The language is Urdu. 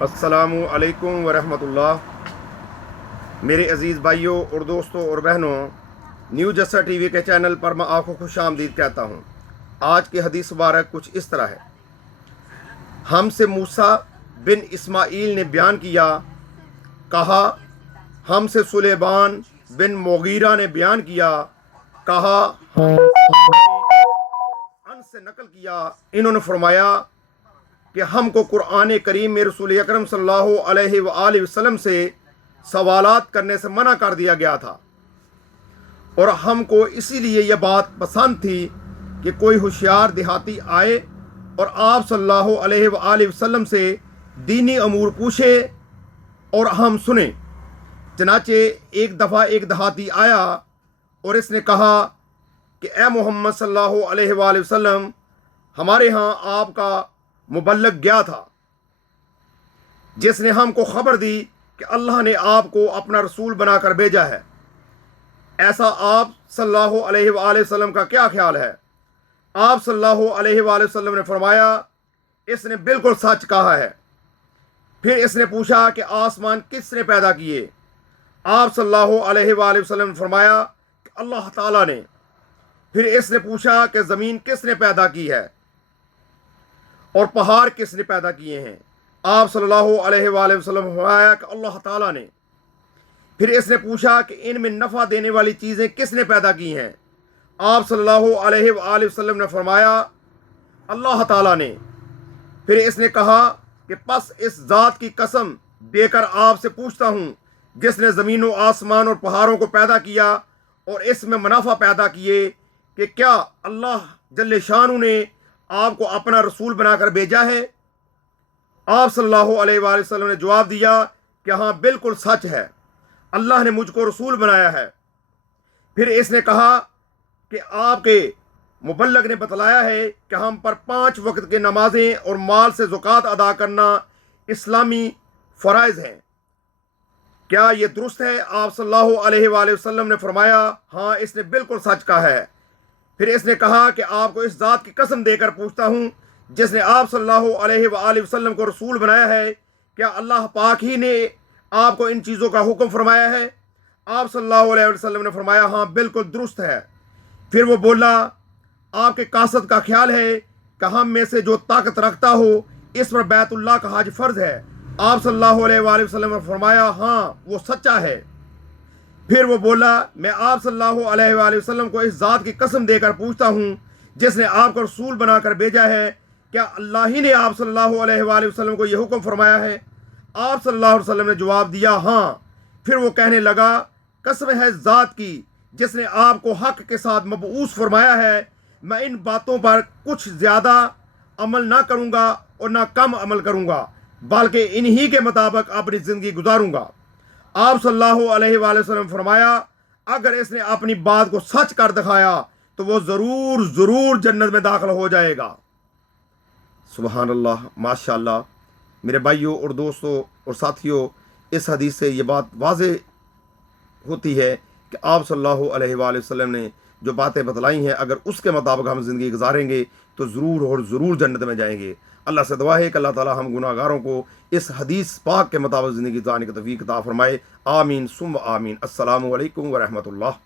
السلام علیکم ورحمۃ اللہ۔ میرے عزیز بھائیوں اور دوستوں اور بہنوں، نیو جسا ٹی وی کے چینل پر میں آپ کو خوش آمدید کہتا ہوں۔ آج کی حدیث مبارک کچھ اس طرح ہے۔ ہم سے موسیٰ بن اسماعیل نے بیان کیا، کہا ہم سے سلیمان بن مغیرہ نے بیان کیا، کہا ہم ان سے نقل کیا، انہوں نے فرمایا کہ ہم کو قرآن کریم میں رسول اکرم صلی اللہ علیہ وآلہ وسلم سے سوالات کرنے سے منع کر دیا گیا تھا، اور ہم کو اسی لیے یہ بات پسند تھی کہ کوئی ہوشیار دیہاتی آئے اور آپ صلی اللہ علیہ وآلہ وسلم سے دینی امور پوچھے اور ہم سنیں۔ چنانچہ ایک دفعہ ایک دیہاتی آیا اور اس نے کہا کہ اے محمد صلی اللہ علیہ وآلہ وسلم، ہمارے ہاں آپ کا مبلغ گیا تھا جس نے ہم کو خبر دی کہ اللہ نے آپ کو اپنا رسول بنا کر بھیجا ہے، ایسا آپ صلی اللہ علیہ وآلہ وسلم کا کیا خیال ہے؟ آپ صلی اللہ علیہ وآلہ وسلم نے فرمایا، اس نے بالکل سچ کہا ہے۔ پھر اس نے پوچھا کہ آسمان کس نے پیدا کیے؟ آپ صلی اللہ علیہ وآلہ وسلم نے فرمایا کہ اللہ تعالیٰ نے۔ پھر اس نے پوچھا کہ زمین کس نے پیدا کی ہے اور پہاڑ کس نے پیدا کیے ہیں؟ آپ صلی اللہ علیہ وآلہ وسلم نے فرمایا کہ اللہ تعالیٰ نے۔ پھر اس نے پوچھا کہ ان میں نفع دینے والی چیزیں کس نے پیدا کی ہیں؟ آپ صلی اللہ علیہ وآلہ وسلم نے فرمایا اللہ تعالیٰ نے۔ پھر اس نے کہا کہ پس اس ذات کی قسم دے کر آپ سے پوچھتا ہوں جس نے زمین و آسمان اور پہاڑوں کو پیدا کیا اور اس میں منافع پیدا کیے، کہ کیا اللہ جل شانہ نے آپ کو اپنا رسول بنا کر بھیجا ہے؟ آپ صلی اللہ علیہ وآلہ وسلم نے جواب دیا کہ ہاں، بالکل سچ ہے، اللہ نے مجھ کو رسول بنایا ہے۔ پھر اس نے کہا کہ آپ کے مبلغ نے بتلایا ہے کہ ہم پر 5 وقت کے نمازیں اور مال سے زکوٰۃ ادا کرنا اسلامی فرائض ہیں، کیا یہ درست ہے؟ آپ صلی اللہ علیہ وآلہ وسلم نے فرمایا ہاں، اس نے بالکل سچ کہا ہے۔ پھر اس نے کہا کہ آپ کو اس ذات کی قسم دے کر پوچھتا ہوں جس نے آپ صلی اللہ علیہ وآلہ وسلم کو رسول بنایا ہے، کیا اللہ پاک ہی نے آپ کو ان چیزوں کا حکم فرمایا ہے؟ آپ صلی اللہ علیہ وسلم نے فرمایا ہاں، بالکل درست ہے۔ پھر وہ بولا آپ کے قاصد کا خیال ہے کہ ہم میں سے جو طاقت رکھتا ہو اس پر بیت اللہ کا حج فرض ہے؟ آپ صلی اللہ علیہ وآلہ وسلم نے فرمایا ہاں، وہ سچا ہے۔ پھر وہ بولا میں آپ صلی اللہ علیہ وآلہ وسلم کو اس ذات کی قسم دے کر پوچھتا ہوں جس نے آپ کو رسول بنا کر بھیجا ہے، کیا اللہ ہی نے آپ صلی اللہ علیہ وآلہ وسلم کو یہ حکم فرمایا ہے؟ آپ صلی اللہ علیہ وسلم نے جواب دیا ہاں۔ پھر وہ کہنے لگا قسم ہے ذات کی جس نے آپ کو حق کے ساتھ مبعوث فرمایا ہے، میں ان باتوں پر کچھ زیادہ عمل نہ کروں گا اور نہ کم عمل کروں گا، بلکہ انہی کے مطابق اپنی زندگی گزاروں گا۔ آپ صلی اللہ علیہ وآلہ وسلم نے فرمایا اگر اس نے اپنی بات کو سچ کر دکھایا تو وہ ضرور جنت میں داخل ہو جائے گا۔ سبحان اللہ، ماشاء اللہ۔ میرے بھائیوں اور دوستوں اور ساتھیوں، اس حدیث سے یہ بات واضح ہوتی ہے کہ آپ صلی اللہ علیہ وآلہ وسلم نے جو باتیں بتلائی ہیں، اگر اس کے مطابق ہم زندگی گزاریں گے تو ضرور جنت میں جائیں گے۔ اللہ سے دعا ہے کہ اللہ تعالی ہم گناہ گاروں کو اس حدیث پاک کے مطابق زندگی گزارنے کی توفیق عطا فرمائے۔ آمین ثم آمین۔ السلام علیکم ورحمۃ اللہ۔